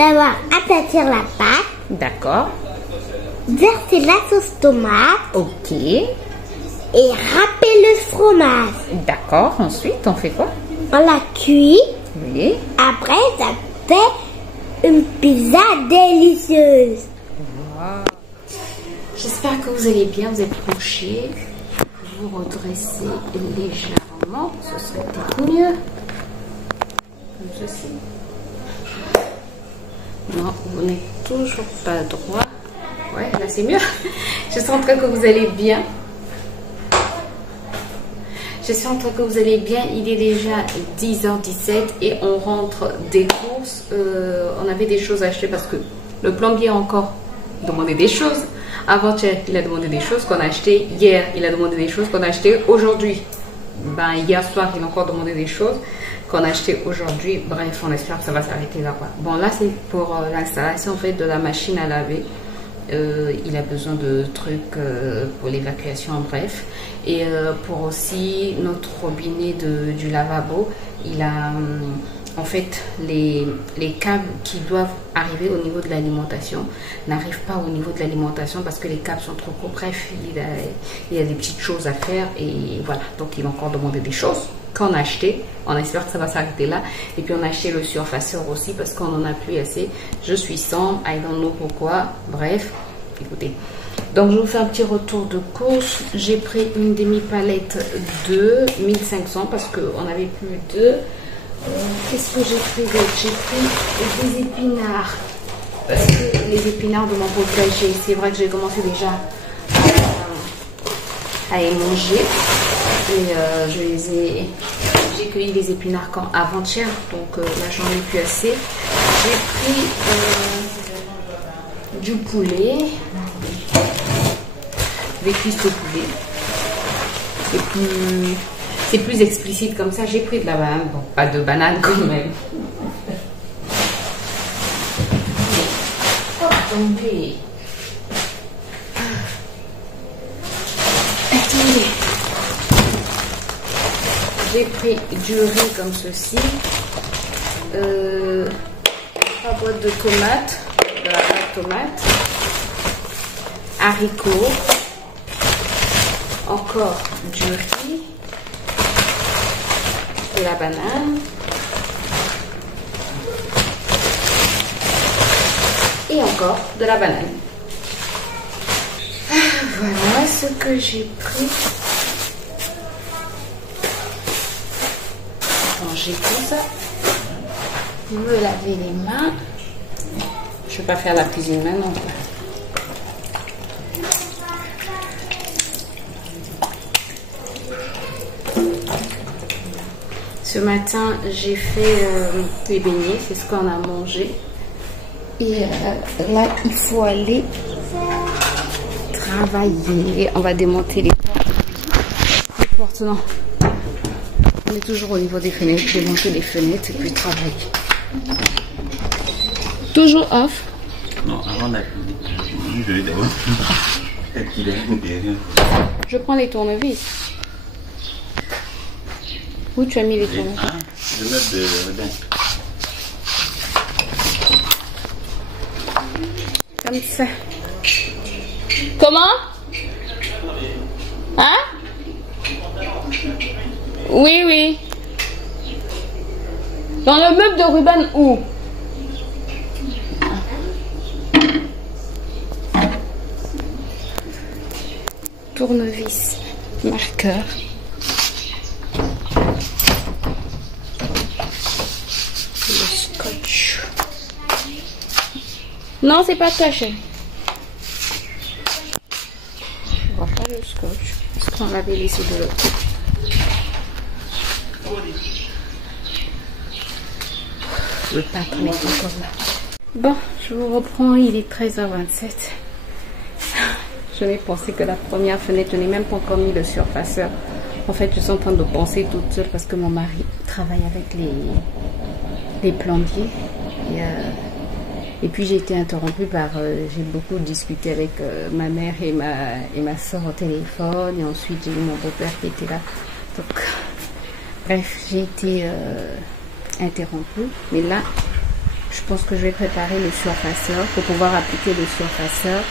d'abord aplatir la pâte. D'accord. Verser la sauce tomate. Ok. Et râper le fromage. D'accord. Ensuite, on fait quoi? On la cuit. Oui. Après, ça fait une pizza délicieuse. Wow. J'espère que vous allez bien. Vous êtes couchés. Vous redressez légèrement. Ce serait peut-être mieux. Comme ceci. Non, vous n'êtes toujours pas droit. Ouais, là c'est mieux. J'espère que vous allez bien. J'espère que vous allez bien. Il est déjà 10h17 et on rentre des courses. On avait des choses à acheter parce que le plombier a encore demandé des choses. Avant-hier, il a demandé des choses qu'on a achetées. Hier, il a demandé des choses qu'on a achetées aujourd'hui. Ben, hier soir, il a encore demandé des choses qu'on a achetées aujourd'hui. Bref, on espère que ça va s'arrêter là. Bon, là, c'est pour l'installation en fait, de la machine à laver. Il a besoin de trucs pour l'évacuation, bref. Et pour aussi notre robinet du lavabo, il a en fait les câbles qui doivent arriver au niveau de l'alimentation n'arrivent pas au niveau de l'alimentation parce que les câbles sont trop courts. Bref, il y a des petites choses à faire et voilà. Donc il a encore demandé des choses qu'on a acheté. On espère que ça va s'arrêter là. Et puis on a acheté le surfaceur aussi parce qu'on en a plus assez. Je suis sans, I don't know pourquoi. Bref, écoutez. Donc je vous fais un petit retour de course. J'ai pris une demi-palette de 1500 parce qu'on n'avait plus de... Qu'est-ce que j'ai pris d'autre? J'ai pris des épinards. Parce que les épinards de mon potager, c'est vrai que j'ai commencé déjà à les manger. Et j'ai cueilli les épinards avant-hier, donc là j'en ai plus assez. J'ai pris du poulet, des cuisses de poulet. C'est plus explicite comme ça. J'ai pris de la banane, bon, pas de banane quand même. Oh, attendez. Attendez. J'ai pris du riz comme ceci, 3 boîtes de tomates, de la pâte tomate, haricots, encore du riz, de la banane et encore de la banane. Voilà ce que j'ai pris. J'ai tout ça. Me laver les mains. Je ne vais pas faire la cuisine maintenant. Ce matin, j'ai fait les beignets. C'est ce qu'on a mangé. Et là, il faut aller travailler. On va démonter les portes. Les portes, non. On est toujours au niveau des fenêtres, démonter les fenêtres et puis travailler. Toujours off. Non, avant d'accuser. Je prends les tournevis. Où tu as mis les tournevis? Je vais mettre dedans. Comme ça. Comment? Hein? Oui, oui. Dans le meuble de Ruben où? Tournevis, marqueur. Le scotch. Non, c'est pas caché. On va faire le scotch. Parce qu'on l'avait laissé de l'autre côté. Le pack est encore là. Bon, je vous reprends, il est 13h27. Je n'ai pensé que la première fenêtre, je n'ai même pas encore mis le surfaceur. En fait, je suis en train de penser toute seule parce que mon mari travaille avec les plombiers. Et puis j'ai été interrompue par... j'ai beaucoup discuté avec ma mère et ma soeur au téléphone. Et ensuite, j'ai eu mon beau-père qui était là. Donc, bref, j'ai été interrompue. Mais là, je pense que je vais préparer le surfaceur pour pouvoir appliquer le surfaceur.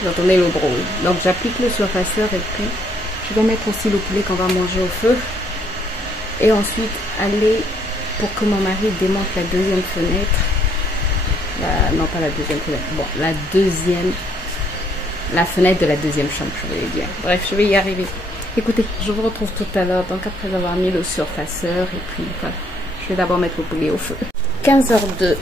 Vous entendez le bruit. Donc j'applique le surfaceur et puis je vais mettre aussi le poulet qu'on va manger au feu. Et ensuite aller pour que mon mari démonte la deuxième fenêtre. Non, pas la deuxième fenêtre. Bon, la fenêtre de la deuxième chambre, je voulais dire. Bref, je vais y arriver. Écoutez, je vous retrouve tout à l'heure. Donc après avoir mis le surfaceur et puis voilà, je vais d'abord mettre le poulet au feu. 15h02.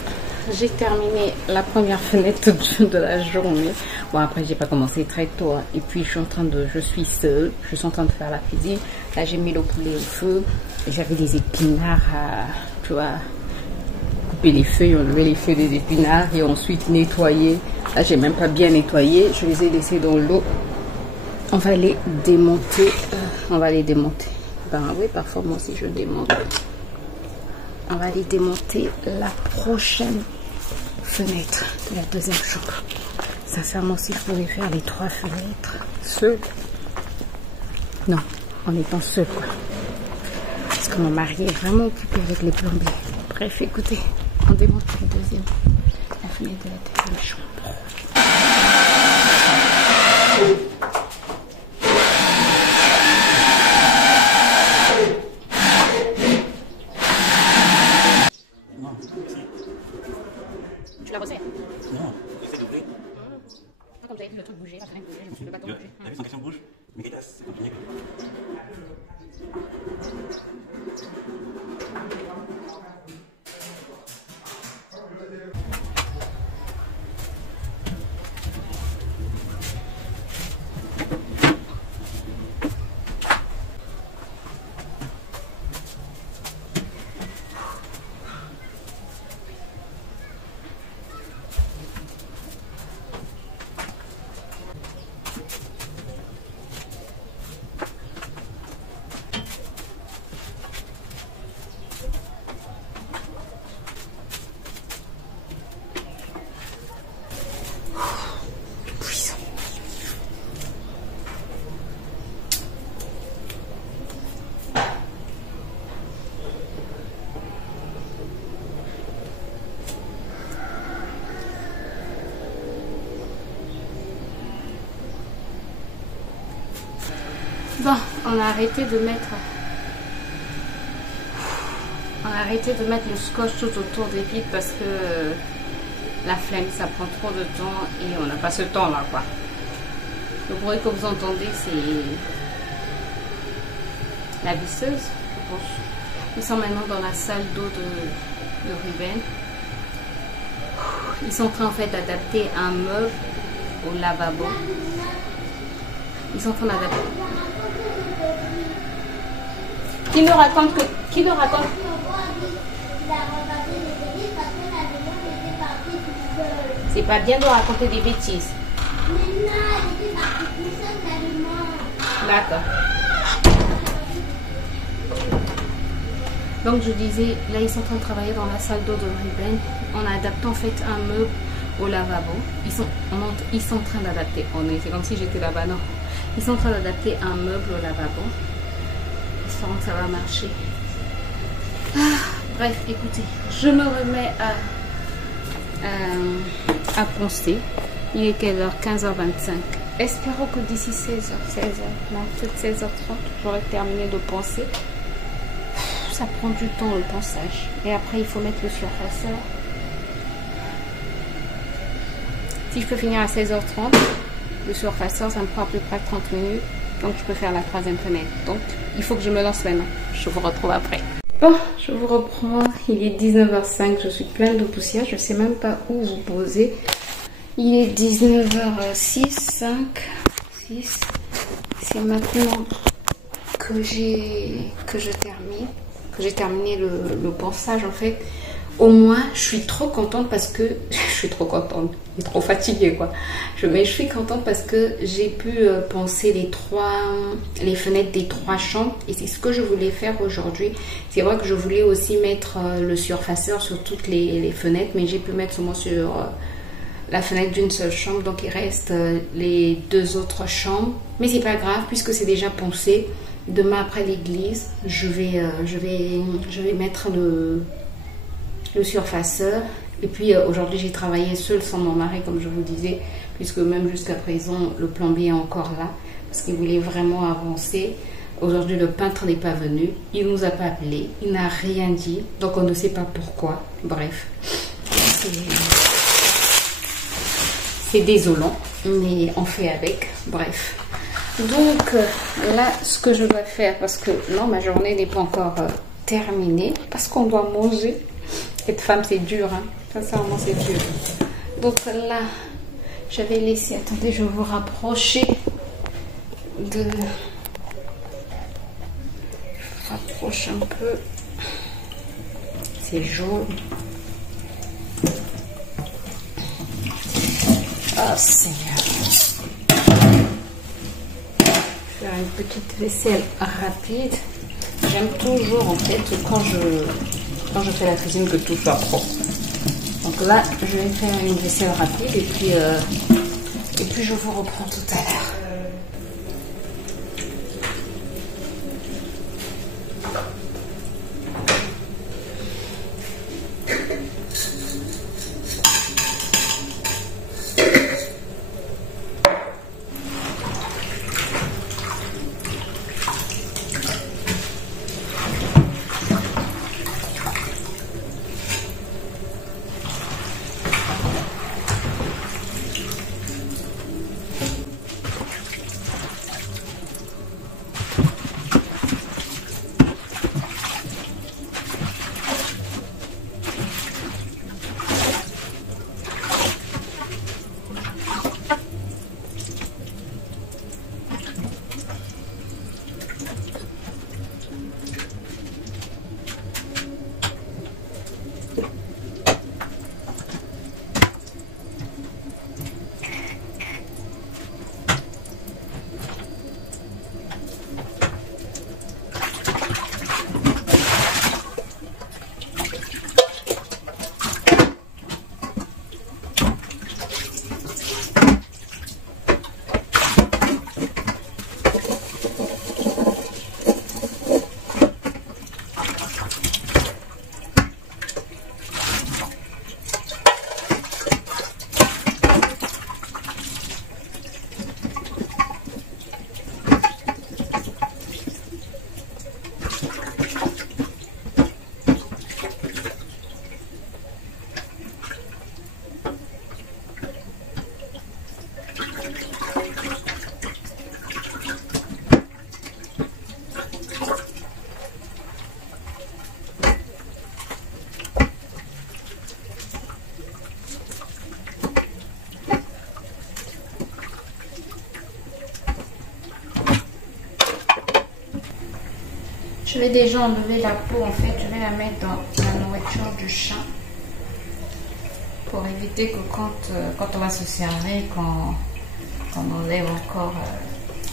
J'ai terminé la première fenêtre de la journée. Bon, après, j'ai pas commencé très tôt. Hein. Et puis, je suis seule. Je suis en train de faire la cuisine. Là, j'ai mis le poulet au feu. J'avais des épinards à, tu vois, couper les feuilles, enlever les feuilles des épinards et ensuite nettoyer. Là, j'ai même pas bien nettoyé. Je les ai laissés dans l'eau. On va les démonter. Ben oui, parfois, moi aussi, je démonte. On va aller démonter la prochaine fenêtre de la deuxième chambre. Sincèrement, si je pouvais faire les 3 fenêtres seule. Non, en étant seule, quoi. Parce que mon mari est vraiment occupé avec les plombiers. Bref, écoutez, on démonte la fenêtre de la deuxième chambre. Tu l'as resserré? Non, c'est doublé. Comme j'avais vu le truc bouger, la fenêtre bouger, je me suis le bâton bouger. T'as vu son question bouge? Mais qu'est-ce que c'est? Bon, on a arrêté de mettre le scotch tout autour des vitres parce que la flemme, ça prend trop de temps et on n'a pas ce temps là, quoi. Le bruit que vous entendez, c'est la visseuse, je pense. Ils sont maintenant dans la salle d'eau de Ruben. Ils sont en train en fait d'adapter un meuble au lavabo. Ils sont en train d'adapter. Qui me raconte c'est pas bien de raconter des bêtises. D'accord. Donc je disais, là ils sont en train de travailler dans la salle d'eau de Ruben en adaptant en fait un meuble au lavabo. Ils sont en train d'adapter. C'est comme si j'étais là-bas, non. Ils sont en train d'adapter un meuble au lavabo. Espérons que ça va marcher. Bref, écoutez, je me remets à poncer. Il est quelle heure? 15h25. Espérons que d'ici 16h, non, peut-être 16h30, j'aurai terminé de poncer. Ça prend du temps le ponçage. Et après, il faut mettre le surfaceur. Si je peux finir à 16h30, le surfaceur, ça me prend à peu près 30 minutes. Donc, je peux faire la troisième fenêtre. Donc, il faut que je me lance maintenant. Je vous retrouve après. Bon, je vous reprends. Il est 19h05. Je suis pleine de poussière. Je ne sais même pas où vous poser. Il est 19h06, 5, 6. C'est maintenant que j'ai terminé le ponçage en fait. Au moins, je suis trop contente parce que je suis trop contente. Je suis trop fatiguée quoi. Mais je suis contente parce que j'ai pu poncer les fenêtres des 3 chambres et c'est ce que je voulais faire aujourd'hui. C'est vrai que je voulais aussi mettre le surfaceur sur toutes les fenêtres, mais j'ai pu mettre seulement sur la fenêtre d'une seule chambre. Donc il reste les 2 autres chambres, mais c'est pas grave puisque c'est déjà poncé. Demain après l'église, je vais mettre le surfaceur. Et puis aujourd'hui j'ai travaillé seule sans mon mari, comme je vous disais, puisque même jusqu'à présent le plombier est encore là, parce qu'il voulait vraiment avancer. Aujourd'hui le peintre n'est pas venu, il nous a pas appelé, il n'a rien dit, donc on ne sait pas pourquoi. Bref, c'est désolant, mais on fait avec. Bref, donc là ce que je dois faire, parce que non, ma journée n'est pas encore terminée, parce qu'on doit manger. Cette femme c'est dur, hein. Sincèrement c'est dur. Donc là j'avais laissé, attendez, je vais vous rapprocher de... Rapproche un peu. C'est jaune. Oh Seigneur. Faire une petite vaisselle rapide. J'aime toujours en fait quand je fais la cuisine que tout soit propre. Donc là je vais faire une vaisselle rapide et puis je vous reprends tout à l'heure. Je vais déjà enlever la peau, en fait, je vais la mettre dans la nourriture du chat pour éviter que quand on va se servir, qu'on enlève encore,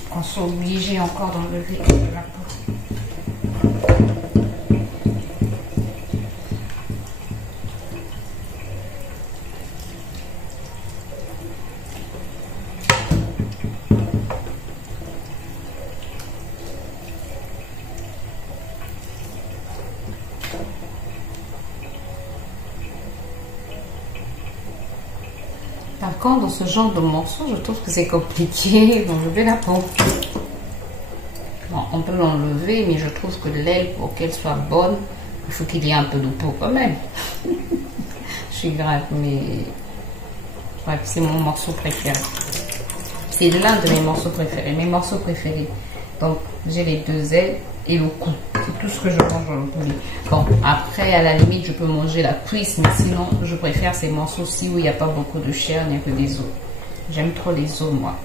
qu'on soit obligé encore d'enlever la peau. Par contre, dans ce genre de morceaux, je trouve que c'est compliqué d'enlever la peau. Bon, on peut l'enlever, mais je trouve que l'aile, pour qu'elle soit bonne, il faut qu'il y ait un peu de peau quand même. Je suis grave, mais bref, c'est mon morceau préféré. C'est l'un de mes morceaux préférés. Mes morceaux préférés. Donc, j'ai les deux ailes et le cou. C'est tout ce que je mange dans le poulet. Bon, après, à la limite, je peux manger la cuisse, mais sinon, je préfère ces morceaux-ci où il n'y a pas beaucoup de chair, il n'y a que des os. J'aime trop les os, moi.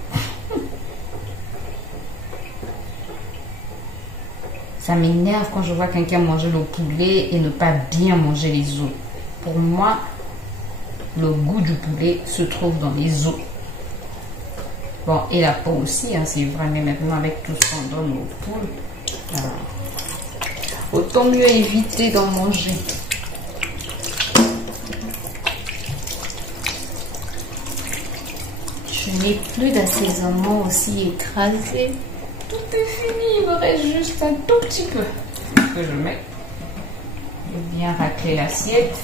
Ça m'énerve quand je vois quelqu'un manger le poulet et ne pas bien manger les os. Pour moi, le goût du poulet se trouve dans les os. Bon, et la peau aussi, hein, c'est vrai, mais maintenant avec tout ce qu'on donne aux poules, autant mieux éviter d'en manger. Je n'ai plus d'assaisonnement aussi écrasé. Tout est fini, il me reste juste un tout petit peu que je mets. Je vais bien racler l'assiette.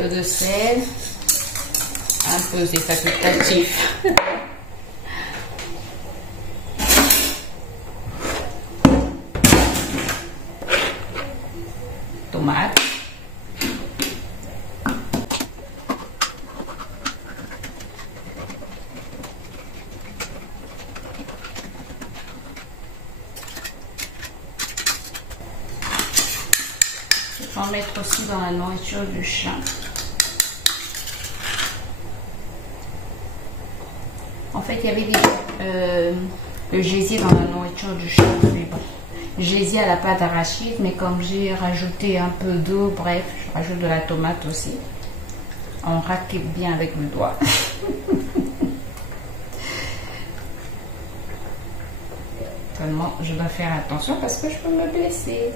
peu de sel. Un peu, c'est facultatif. Tomate. Je vais en mettre aussi dans la nourriture du chat. En fait, il y avait le gésier dans la nourriture du chat, mais bon. Gésier à la pâte d'arachide, mais comme j'ai rajouté un peu d'eau, bref, je rajoute de la tomate aussi. On raquette bien avec le doigt. Seulement, je dois faire attention parce que je peux me blesser.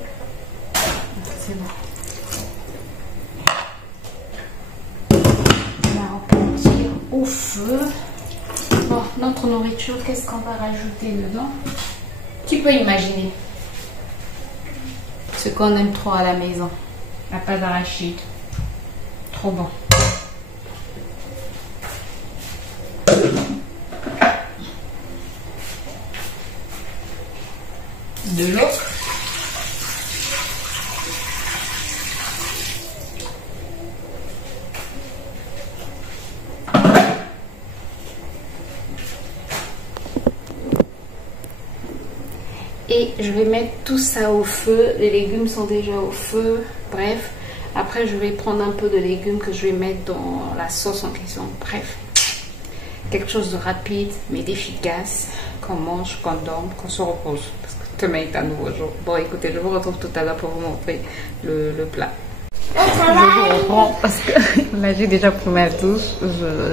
C'est bon. On va repartir au feu. Bon, notre nourriture, qu'est-ce qu'on va rajouter dedans? Tu peux imaginer ce qu'on aime trop à la maison. La pâte d'arachide. Trop bon. De l'eau. Et je vais mettre tout ça au feu. Les légumes sont déjà au feu. Bref, après je vais prendre un peu de légumes que je vais mettre dans la sauce en question. Bref, quelque chose de rapide mais d'efficace. Qu'on mange, qu'on dorme, qu'on se repose. Parce que demain est un nouveau jour. Bon, écoutez, je vous retrouve tout à l'heure pour vous montrer le plat. Je vous reprends parce que là j'ai déjà pris ma douche.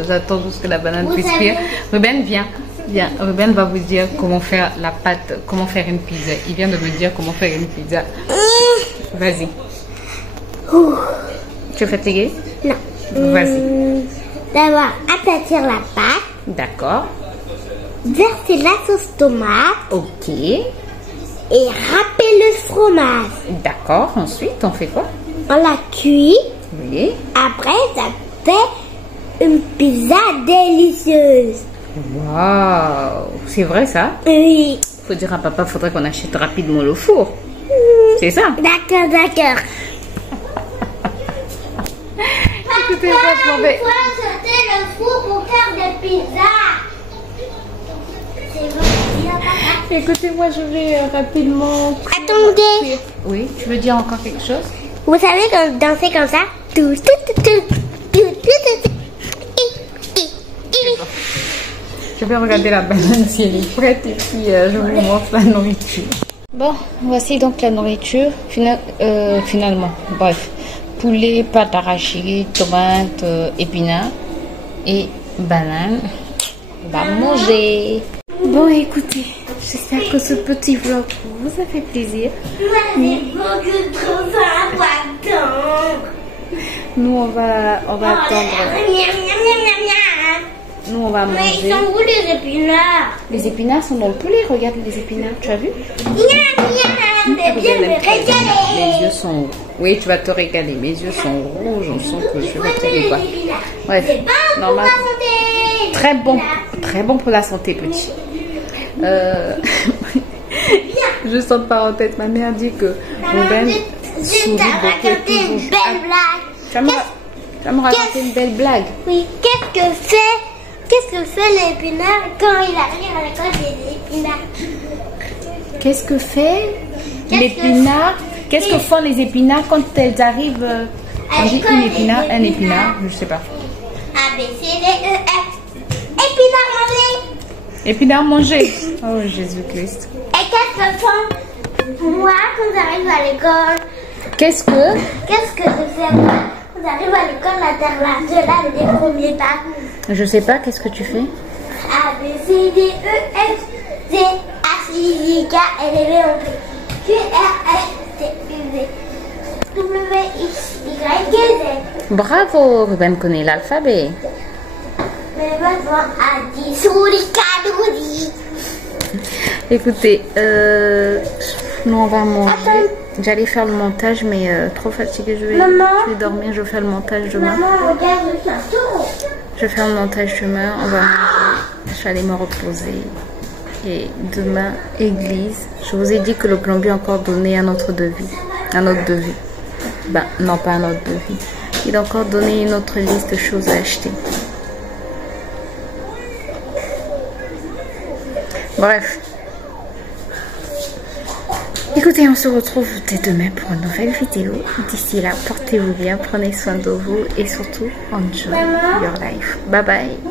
J'attends juste que la banane puisse cuire. Ruben, viens. Bien, Ruben va vous dire comment faire la pâte, comment faire une pizza. Il vient de me dire comment faire une pizza. Vas-y. Tu es fatigué? Non. Vas-y. D'abord, aplatir la pâte. D'accord. Verser la sauce tomate. Ok. Et râper le fromage. D'accord. Ensuite, on fait quoi? On la cuit. Oui. Après, ça fait une pizza délicieuse. Waouh. C'est vrai ça? Oui. Faut dire à papa, faudrait qu'on achète rapidement le four. C'est ça? D'accord, d'accord. Écoutez, moi, je m'en vais. Il faut sauter le four pour faire des pizzas. C'est bon. Écoutez, moi, je vais rapidement... Attendez. Oui, tu veux dire encore quelque chose? Vous savez quand danser comme ça? Tout, tout, tout, tout, tout, tout, tout. Je vais regarder la banane si elle est prête et puis je vous montre la nourriture. Bon, voici donc la nourriture. Finalement, bref. Poulet, pâte d'arachide, tomate, épinards et banane. On va manger. Bon, écoutez, j'espère que ce petit vlog vous a fait plaisir. Nous, on va attendre. Nous, on va manger. Mais ils sont où les épinards? Les épinards sont dans le poulet. Regarde les épinards. Tu as vu? Mais bien me régaler. Mes yeux sont... Oui, tu vas te régaler. Mes yeux sont rouges. On sent que je vais te quoi. Bref, C'est bon pour la santé. Très bon. Très bon pour la santé, petit. Juste en parenthèse, ma mère dit que Ruben sourit beaucoup, toujours. Une belle blague. Tu vas me raconter une belle blague. Oui, qu'est-ce que fait l'épinard quand il arrive à l'école des épinards? Qu'est-ce que fait l'épinard? Qu'est-ce que font les épinards quand elles arrivent? On dit une épinard, un épinard, je sais pas. A, B, C, D, E, F. Épinard mangé. Épinard mangé. Oh Jésus-Christ. Et qu'est-ce que font moi quand j'arrive à l'école? Qu'est-ce que je fais moi quand j'arrive à l'école la terre là? Je lave les premiers pas. Je sais pas, qu'est-ce que tu fais? A, B, C, D, E, F, G, H, I, J, K, L, M, N, O, P, Q, R, S, T, U, V, W, X, Y, Z. Bravo, Ruben connaît l'alphabet. Mais besoin à 10 souris. Écoutez, nous on va manger. Attends. J'allais faire le montage, mais trop fatiguée, je vais dormir, je vais faire le montage demain. Maman, regarde le château. Je vais faire le montage demain, on va manger, je vais aller me reposer. Et demain, église. Je vous ai dit que le plombier a encore donné un autre devis. Un autre devis. Ben, non, pas un autre devis. Il a encore donné une autre liste de choses à acheter. Bref. Écoutez, on se retrouve dès demain pour une nouvelle vidéo. D'ici là, portez-vous bien, prenez soin de vous et surtout, enjoy your life. Bye bye.